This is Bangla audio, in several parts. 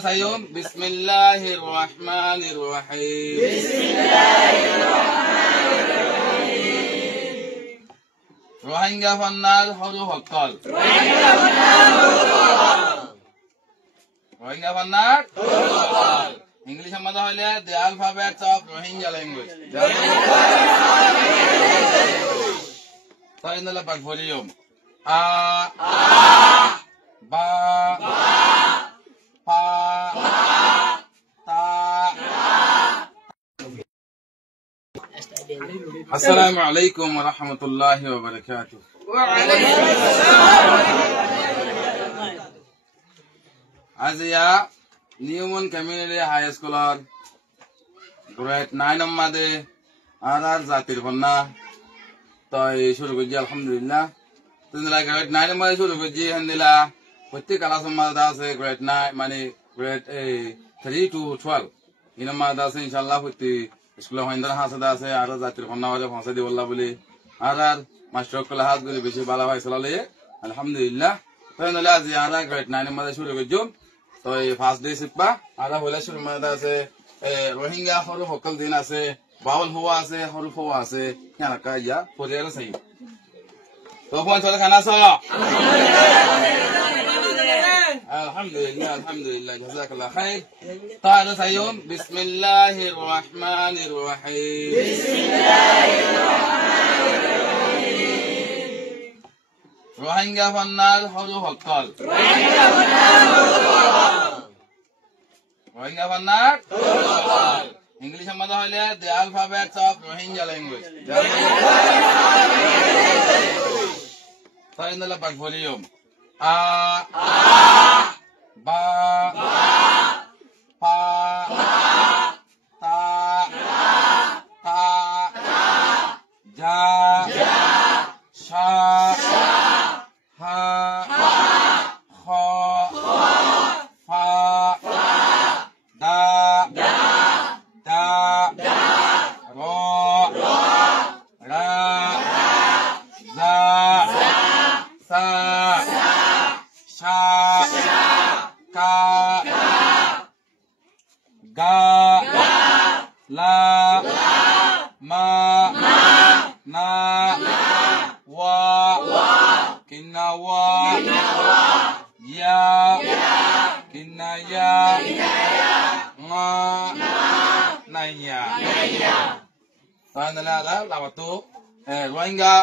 Sayum Bismillahirrahmanirrahim. Rohingya Fannar Horu Hokkal. Rohingya Fannar Horu Hokkal. English amada hoile the alphabets of Rohingya language. So in the lapag volume. A ba pa ta. Assalamu alaikum wa rahmatullahi wa barakatuh. Wa alaikum assalam. Aziya Newman Community High School grade 9 amade arar zatir bonna toy shuru gojji alhamdulillah tindila grade 9 amade shuru gojji handila proত্যেক class amada ase grade 9 mane grade 3 to 12 ina amada ase inshallah proত্যেক school hoindara hasada ase arar zatir bonna wale phasa di bolla bole arar master class gole beshi bala bhai salale alhamdulillah tindila ziyara grade 9 amade shuru gojjo तो फास्ट डे सिप्पा आधा बोला शुरू में था से रोहिंग्या हरु होकल दिन आसे बावल हुआ आसे हरु हुआ आसे क्या लगा या पोजेला सही तो कौन सा खाना सा अल्हम्दुलिल्लाह अल्हम्दुलिल्लाह जज़ाकल्लाह खैर ताला सयम बिस्मिल्लाहिर्रहमानिर्रहीम रोहिंग्या फन्नार हरु होकल Rohingya Fannar English amada hoile the alphabets of Rohingya language. So in the lapag volume. A ba pa ta ja sha ha kha fa da ro ra za sa sha ka ga la ma na wa kinna wa ya kinna ya nga naya finally la watu Rohingya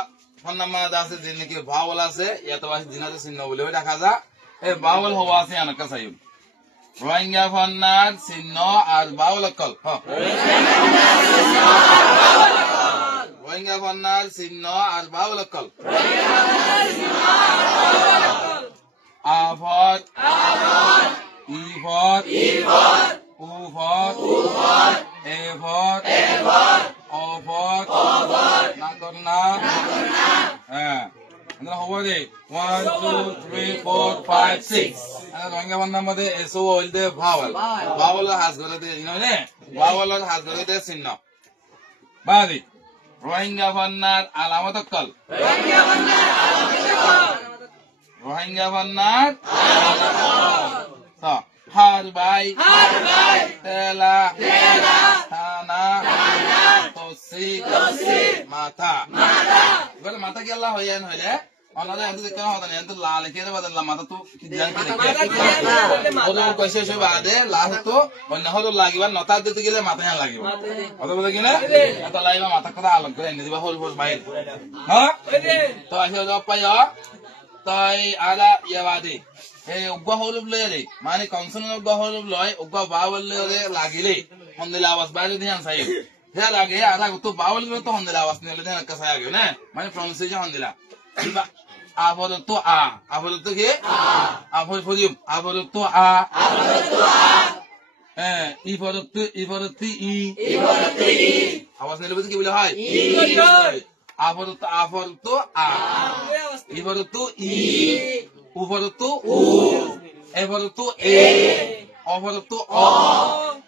Fannama dase jinne ke bawala se ya to was dinate sinno bole dekha ja e bawal howa se anaka sayum Rohingya Fannar sinno ar bawal kal ha Rohingya Fannar sinno ar bawal kal Afat Ifat Ufat Efat Ofat Nakorna and then how are they 1 2 3 4 5 6 and Rohingya Fannar made so all the vowel has got the you know ne vowel has got the sinna badi Rohingya Fannar alamat kal Rohingya Fannar so har bai tela thana tosi mata gole mata ki Allah hoyan hoile onade antu dekha hoda ne antu la likhe de badalla mata to kijan ki dekhe odo koise se bade la to onne hodo lagiba nota dite gele mata han lagiba odo bode kina ata laiba mata kada alag gele ne diba hol hol bai ha to ahe do payo tai ala yawadi hey ugga holub le mane consonant ugga holub loy ugga vowel le lagile hondela awas baile dhyan sahi he lage ada to vowel le to hondela awas ne le dhyan ka sahi ne mane pronunciation hondela abod to ke abod volume abod to ifod to i awas ne le ki bole hoy abod to ifod to i Ufod to u, efod to e, ofod to o,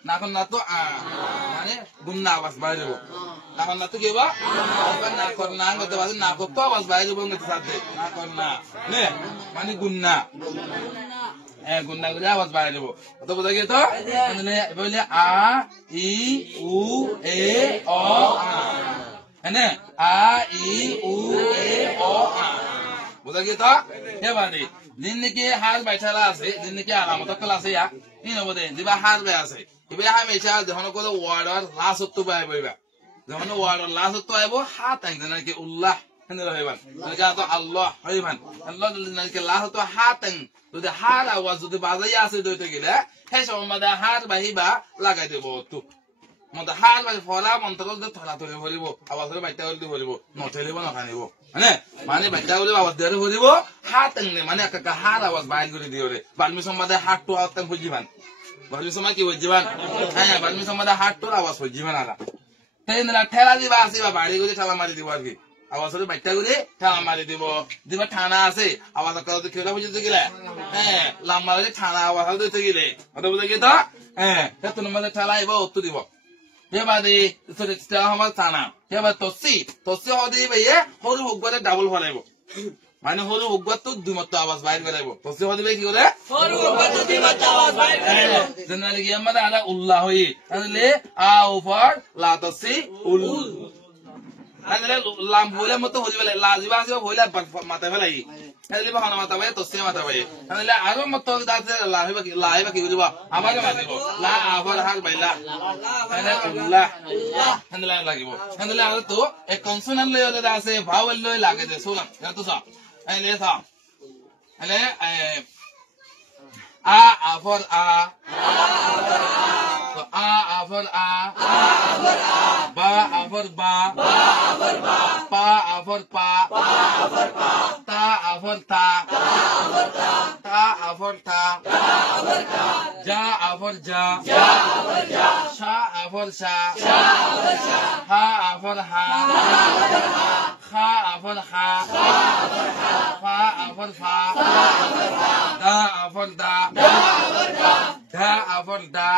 nakon na to mane gunna was baile bo. Nakon na to ke ba? Nakon na ngote ba nakon to was baile bo ngote sate. Nakon na, ne mane gunna. গুন্ডা করে আওয়াজ বাড়াই দেবো কত বোঝা গিয়ে তো বললে আ ই উ এ অ হ্যাঁ আ ই উ এ অ বোঝা গিয়ে তো এবারে দিন নাকি হার বাইঠালা আছে দিন নাকি আলামত কলা আছে ইয়া ই নবদে দিবা হার বে আছে এবার হামেশা যখন কোনো ওয়ার্ডর লাস্ট তো বাই বইবা যখন ওয়ার্ডর লাস্ট তো আইবো হাত আইন নাকি উল্লাহ হেনে রহিবান নাকি তো আল্লাহ হইবান আল্লাহ নাকি লাস্ট তো হাত আইন যদি হার আওয়াজ যদি বাজাই আছে দইতে গেলে হে সময় হার বাহিবা লাগাই দেব তো মতে হার বাই ফলা মন্ত্র থলা ধরে ভরিব আওয়াজ ধরে বাইটা হলে ভরিব নঠেলিব নখানিব হ্যাঁ মানে বাইটা হলে আওয়াজ ধরে ভরিব হাত আইনে মানে একা হার আওয়াজ বাইর করে দিও রে বালমি সময় হাত তো আওয়াজ বুঝিবান বালমি সময় কি বুঝিবান হ্যাঁ বালমি সময় হাত তো আওয়াজ বুঝিবান আলা তাই না ঠেলা দিবা আসিবা বাড়ি করে ঠেলা মারি দিব আর কি আওয়াজ হলে বাইটা করে ঠেলা মারি দিব দিবা থানা আছে আওয়াজ করতে কেউ বুঝতে গেলে হ্যাঁ লাম্বা হলে থানা আওয়াজ দিতে গেলে কথা বুঝে গিয়ে তো হ্যাঁ তোর মধ্যে ঠেলা এবার উত্তর দিব এবারে আমার থানা এবার তসি হতে ভাইয়ে সরু হুকবারে ডাবল ফলাইব মানে সরু হুকবার তো দুই মত আওয়াজ বাইর করাইব তসি হতে ভাই কি করে জেনারেলি কি আমাদের আলা উল্লাহ হই তাহলে আ ওভার লা তসি উল তাহলে লাম হইলে মতো হই বলে লা জিবা আছে হইলে মাথা ফেলাই তাহলে বাহানা মাথা ভাই তসি মাথা ভাই তাহলে আরো মত দাতে লা হইবা কি বলবা আমাকে মাতিব লা আবার হাল বাইলা তাহলে উল্লাহ তাহলে লাগিব তাহলে আর তো এক কনসোনান্ট লয় আছে ভাওয়েল লয় লাগে দে শোনা তো সব তাহলে সব তাহলে আ আফর আ আ আফর আ বা আফর বা পা আফর পা তা আফর তা তা আফর তা যা আফর যা শা আফর শা হা আফর হা খা আফর খা ফা আফর ফা দা আফর দা ধা আফর দা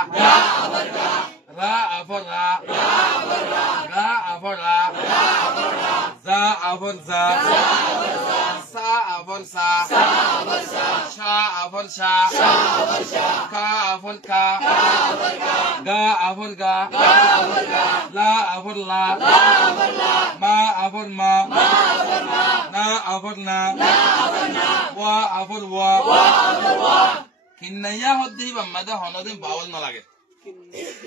রা আফর রা রা আফর রা জা আফর জা সা আফর সা শা আফর শা কা আফর কা গা আফর গা লা আফর লা মা আফর মা না আফর না ওয়া আফর ওয়া কিন্নাইয়া হদ্দি বাম্মাদে হনদিন বাওয়াল না লাগে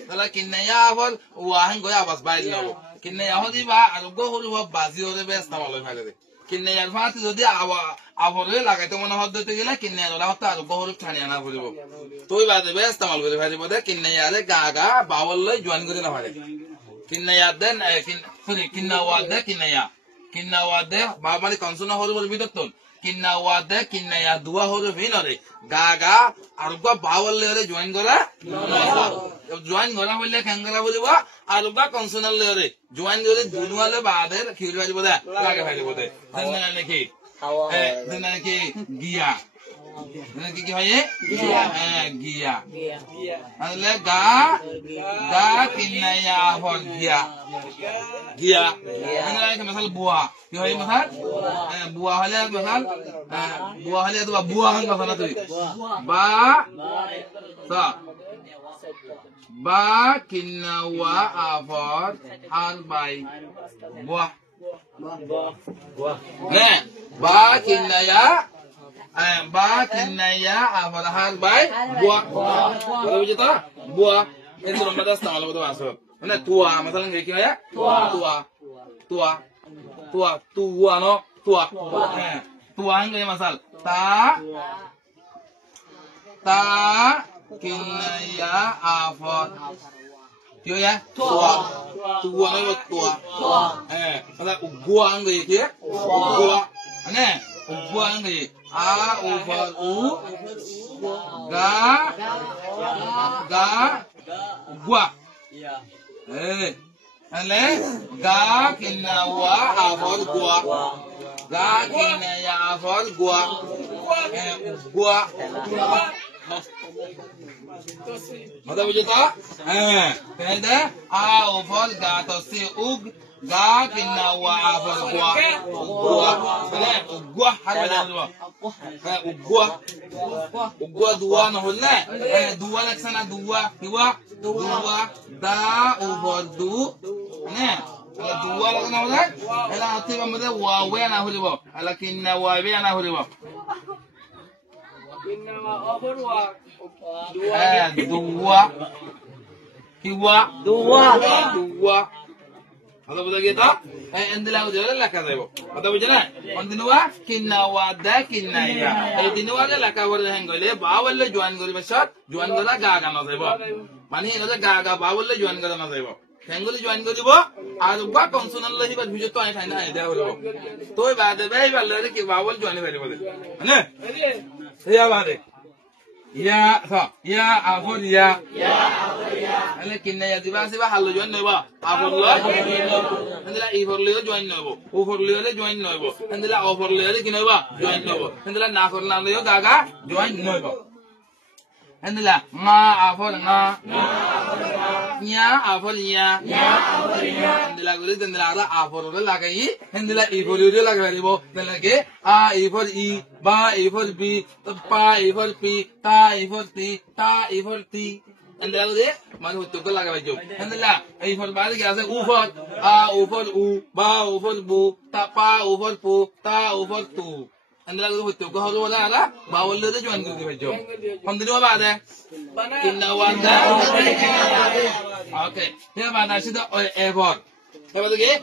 তাহলে কিন্নাইয়া আফর ওয়াহেন গয়া আবাস বাইল নব কিন্নাইয়া হদ্দি বা আরোগ্য হল বাজি হলে বেশ তামালই ফেলে দে কিন্নাইয়ার ফাঁতি যদি আফরে লাগাইতে মনে হতে গেলে কিন্নাইয়ার হতে আরোগ্য হল ঠানি আনা ফুরিব তুই বাদে বেশ তামাল করে ফেলিব দে কিন্নাইয়ারে গা গা বাওয়াল লই জয়েন করে না পারে কিন্নাইয়া দেন সরি কিন্নাওয়াদ দে কিন্নাওয়াদ দে বাবালি কনসোনা হল বলে বিদত্তন কিন্নাওয়াদ দে কিন্নাইয়া দুয়া হল ভিনরে গা গা আরোগ্য বাওয়াল লইরে জয়েন করা হইলে কেঙ্গরা বলিব আরোগ্য কনসোনাল লইরে জয়েন করে দুনুয়ালে বাদের খিল বাজিব দে লাগে ফেলিব দে দেন নাকি দেন নাকি গিয়া কি কি হয় গিয়া তাহলে গা গা কিন্নাইয়া আফর গিয়া গিয়া মাসাল বুয়া কি হয় মাসাল বুয়া হলে মাসাল বুয়া হলে তো বুয়া হন মাসাল তুই বা বা কিন্নাওয়া আফর আর বাই বুয়া বা কিন্নাইয়া ba kinaya afarahal bay buah kalau begitu buah itu rumah das tanggal betul masuk mana tua masalah nggak kira ya tua no tua nggak masalah ta kinaya afar Yo ya tua no tua masalah gua nggak kira gua gua nggak a over u ga gua ale ga kinawa avol gua ga kinaya avol gua mata begitu kaya a over ga to si ug ga kinna wa afar gwa ne gwa harba da zuwa gwa duwa na hulla duwa la sana duwa hiwa duwa da over du ne duwa la na hulla ela atiba made wa we na hulibo ala kinna wa be na hulibo kinna wa over wa duwa hiwa duwa هذا بدأ كده عندنا وجرا لا كذا يبغى هذا وجرا عندنا كنا وادا كنا يا عندنا وادا لا كورد هنقوله باول جوان قولي بشر جوان قولا جاعنا نزيبا ماني هذا جاعا باول جوان قولا نزيبا هنقولي جوان قولي بوا أدوبا كونسون الله هي بس بيجوا تواني ثاني أيده ولا تو بعد بعد بالله كي باول جوان بيجي بده نه يا بعد يا ها يا أقول يا لكن يا دباسي بحلو جوان نبا أقول الله عندنا إيفورليو جوان نبو أوفورليو جوان نبو عندنا أوفورليو كي نبا جوان نبو عندنا نافورليو كاكا جوان نبو عندنا ما أفور ما يا أفور يا عندنا قولي عندنا على أفورليو لاكاي عندنا إيفورليو لاكاي بو عندنا كي إيفور إي با إيفور بي با إيفور بي تا إيفور تي تا إيفور تي عندنا قولي ما هو تقول لاكاي بجو عندنا إيفور بعد كي أسا أوفور أوفور أو با أوفور بو تا با أوفور بو تا أوفور تو عندنا قولي تقول هذا ولا على باول ده جوان قولي بجو عندنا بعد كنا واندا أوكي يا بعد أشيدا إيفور يبغى تقول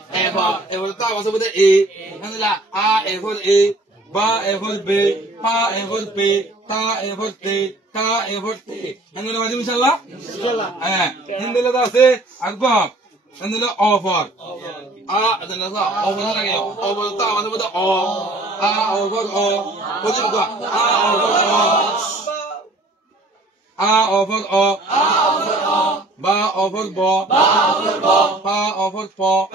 إيفور تا واسو بده إيه عندنا إيفور إيه با إيفور بي با إيفور بي تا إيفور تي تا إيفور تي عندنا بعد إن شاء الله عندنا ده سه أربعة عندنا أوفر عندنا ده أوفر لقيه أوفر تا واسو بده أوفر بده بقى أوفر با أوفر با با أوفر با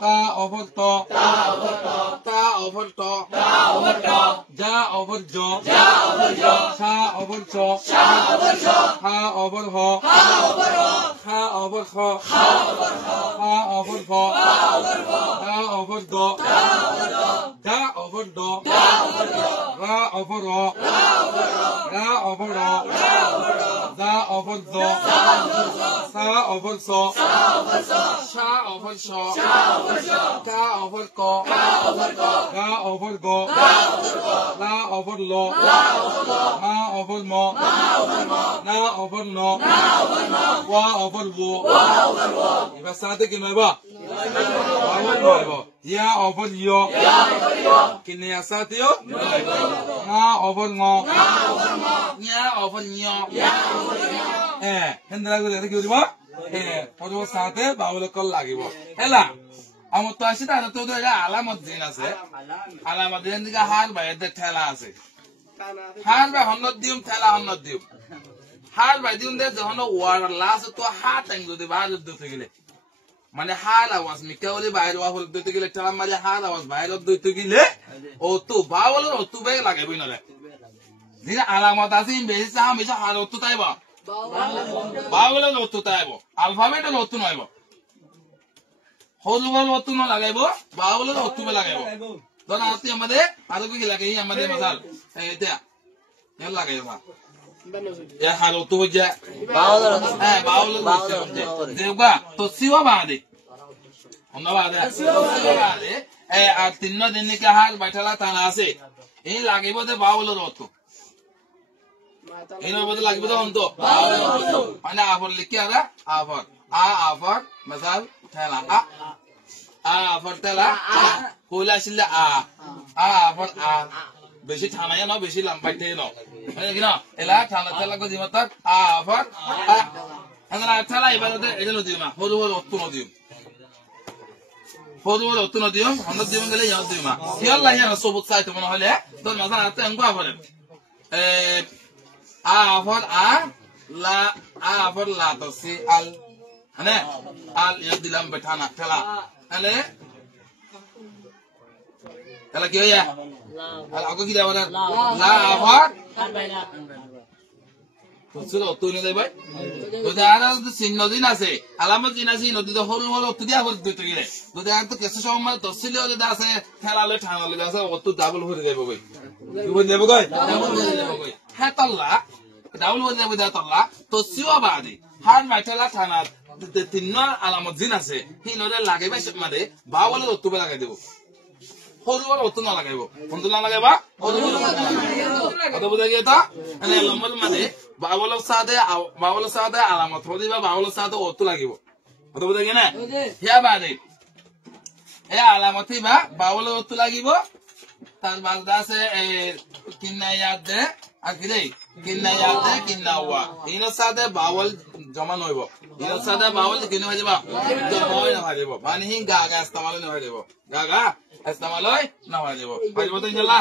تا أوفر تا تا أوفر تا جا أوفر جو شا أوفر شو ها أوفر هو ها أوفر خو ها أوفر خو دا أوفر دو دا أوفر دو را أوفر رو را أوفر رو دا أوفر دو سا أوفر سو شا أوفر شو كا أوفر كو غا أوفر غو لا أوفر لو ما أوفر مو نا أوفر نو وا أوفر وو يبقى ساعتك إنه يبقى يا أوفر يو كني يا ساتيو نا أوفر مو يا أوفر نيو هندلا قولي هذا كيف يبقى فلو ساعته باول كل لاجيبه هلا أما تأشيد هذا تودو يا علامة زينة سه علامة زينة ديكا حال بايد تلا سه حال باي هنود ديوم تلا هنود ديوم حال باي ديوم ده جهنم وار لاس تو حات تنجو دي بعد دو تقيله মানে হাল আওয়াজ মিকাওলে বাইরে ওয়াহল দইতে গেলে টালাম মারে হাল আওয়াজ বাইরে দইতে গেলে ও তো বাওল ও তো বেগ লাগে বই নলে দিনা আলামত আছে বেশি সা হামেশা হাল ও তো তাইবা বাওল ও তো তাইবো আলফাবেট ও তো নয়বো হলুবল ও তো ন লাগাইবো বাওল ও তো লাগাইবো দনা আতি আমাদের আরো কি লাগাই আমাদের মাসাল এটা এল লাগাইবা يا حلو توجه باول ديوبا تو سيوا بعدي অন্য بعد سيوا بعد আর তিন দিন কে হাল বাইঠালা তানা আছে এই লাগিব দে বাউল রত এর মধ্যে লাগিব তো অন্ত মানে আফর লিখি আরা আফর মিসাল ঠেলা আফর ঠেলা কইলা ছিল আফর বেশি ঠানায় না বেশি লম্বাইতে না মানে কি না এলা ঠানা ঠেলা কো দিমা তাক আফর আমরা ঠেলা এবারে এজন্য দিমা হলু হলু অত্তু নদিম হলু হলু অত্তু নদিম আমরা দিম গেলে ইয়া দিমা ইয়াল্লাহ ইয়া সবুত সাইতে মনে হলে তো মাথা আতে আঙ্গু আফরে আফর আফর লা তো সি আল মানে আল ইয়া দিলাম বেঠানা ঠেলা মানে ঠেলা কি হইয়া Al aku kita mana? La apa? তসিল অত নিলে ভাই যদি আর চিহ্ন দিন আছে আলামত দিন আছে নদীতে সরু সরু অত দিয়া ভরে দিতে গেলে যদি আর তো কেসে সময় তসিল যদি আছে খেলালে ঠানালে আছে অত ডাবল ভরে যাবে ভাই কি বল যাবে কই ডাবল ভরে যাবে কই হ্যাঁ তাল্লা ডাবল ভরে যাবে দা তাল্লা তসিও বাদে হার মাইটালা থানা তিন আলামত দিন আছে সেই নদী লাগাইবা মানে বাবলে অত লাগাই দেব সৰু বল অত নালাগাইব কোনটো নালাগাইবা সৰু বল কথা বুঝা গিয়ে তা মানে লম্বল মানে বাবলের সাথে আলামত হদি বা বাবলের সাথে অত লাগিব কথা বুঝা গিয়ে না হিয়া বাদে এ আলামতি বা বাবলের অত লাগিব তার বাদ আছে কিন্না ইয়াদ দে আর কি দেই কিন্না ইয়াদ দে কিন্না হুয়া ইনোর সাথে বাবল জমা নইব ইনোর সাথে বাবল কিনো হয়ে যাবা জমা হয়ে যাব মানে হি গা গা ইস্তেমাল না হয়ে যাব গা গা ইস্তেমাল না হয়ে যাব পারবো তো ইনশাআল্লাহ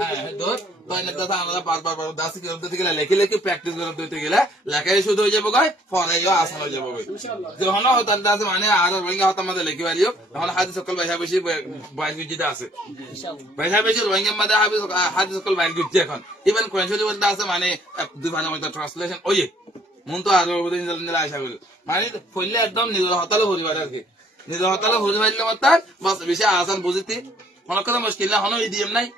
হ্যাঁ দোর তো এনেটা আমরা বারবার দাস কি করতে গেলে লেখি প্র্যাকটিস করতে গেলে লেখাই শুধু হয়ে যাব গায় পড়াইও আসান হয়ে যাব গায় যখন হতান দাস মানে আর রোহিঙ্গা হতাম মধ্যে লেখি পারিও তখন হাদিস সকল ভাষা বেশি বাইশ গুজিতে আছে ভাষা বেশি রোহিঙ্গা মধ্যে হাদিস সকল বাইশ গুজি এখন ইভেন কোরআন শরীফ মধ্যে আছে মানে দুই ভাষার মধ্যে ট্রান্সলেশন ওই মন তো আরো নিলে আশা করি মানে ফলে একদম নিজের হতালে পরিবার আর কি নিজের হতালে হরি পাইলে মাত্র বাস বেশি আসান বুঝিতে কোনো কথা মুশকিল না হনো ইডিএম নাই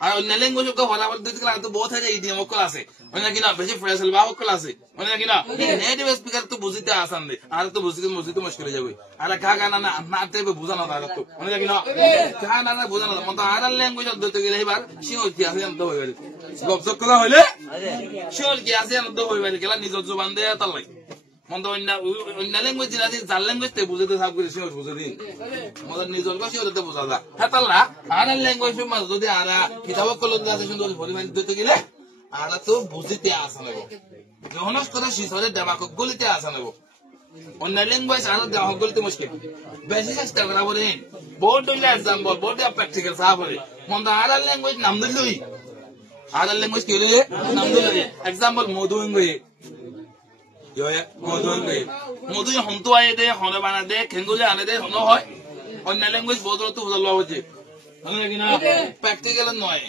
আর অন্য ল্যাঙ্গুয়েজ কে ফলাফল দিতে গেলে তো বহুত আছে ইডিএম অকল আছে অন্য কিনা বেশি ফ্রেশাল বা অকল আছে অন্য কিনা নেটিভ স্পিকার তো বুঝিতে আসান দে আর তো বুঝিতে মুশকিল হয়ে যাবে আর গা গানা না নাতে বুঝানো আর তো অন্য কিনা গা না না বুঝানো মত আর ল্যাঙ্গুয়েজ দিতে গেলে এবার শিওর কি আছে তো হয়ে গেল গপসপ করা হইলে শিওর কি আছে তো হয়ে গেল গেলা নিজের জবান দিয়ে তালাই মন্দ অন্য ল্যাঙ্গুয়েজ দিন আছে যার ল্যাঙ্গুয়েজ তে বুঝাতে সাব করে শিওর বুঝে দিন মদের নিজের কথা শিওর বোঝা যা হ্যাঁ তাল্লা আর ল্যাঙ্গুয়েজ যদি আর কিতাব কলম আছে সুন্দর পরিমাণ দিতে গেলে আর তো বুঝিতে আসা নেব যখন কথা শিশরে দেমাক গলিতে আসা নেব অন্য ল্যাঙ্গুয়েজ আর দেমাক গলিতে মুশকিল বেশি চেষ্টা করা বলে বোর্ড হইলে এক্সাম্পল বোর্ড প্র্যাকটিক্যাল সাফ হলে মন্দ আর ল্যাঙ্গুয়েজ নাম দিলই আর ল্যাঙ্গুয়েজ কি হইলে নাম দিলই এক্সাম্পল মধু ইংরে মধু হন্তু আয়ে দে হনে বানা দে খেঙ্গুলে আনে দে হনো হয় অন্য ল্যাঙ্গুয়েজ বদল তো বুঝা লওয়া হচ্ছে কিনা প্র্যাকটিক্যাল নয়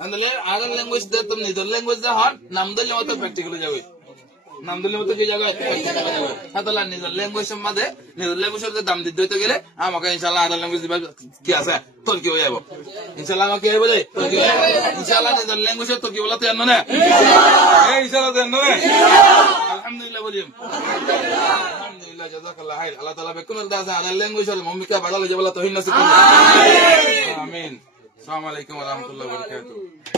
আনলে আর ল্যাঙ্গুয়েজ দে তুমি নিজের ল্যাঙ্গুয়েজ দে হন নাম দিলে মতো প্র্যাকটিক্যাল যাবে নাম দিলে মতো কি যাবে প্র্যাকটিক্যাল যাবে তাহলে নিজের ল্যাঙ্গুয়েজ মধ্যে নিজের ল্যাঙ্গুয়েজের দাম দিতে হইতে গেলে আমাকে ইনশাআল্লাহ আর ল্যাঙ্গুয়েজ দিবা কি আছে তোর কি হয়ে যাব ইনশাআল্লাহ আমাকে হয়ে বলে তোর কি ইনশাআল্লাহ নিজের ল্যাঙ্গুয়েজ তোর কি বলতে জানো না এই ইনশাআল্লাহ জানো না আলহামদুলিল্লাহ বলিম আলহামদুলিল্লাহ জাযাকাল্লাহ খাইর আল্লাহ তাআলা বেকুন দাসা আর ল্যাঙ্গুয়েজের মুমিকা বাড়ালে যাবলা তহিন নাসিব আমিন আসসালামু আলাইকুম ওয়া রাহমাতুল্লাহি ওয়া বারাকাতুহু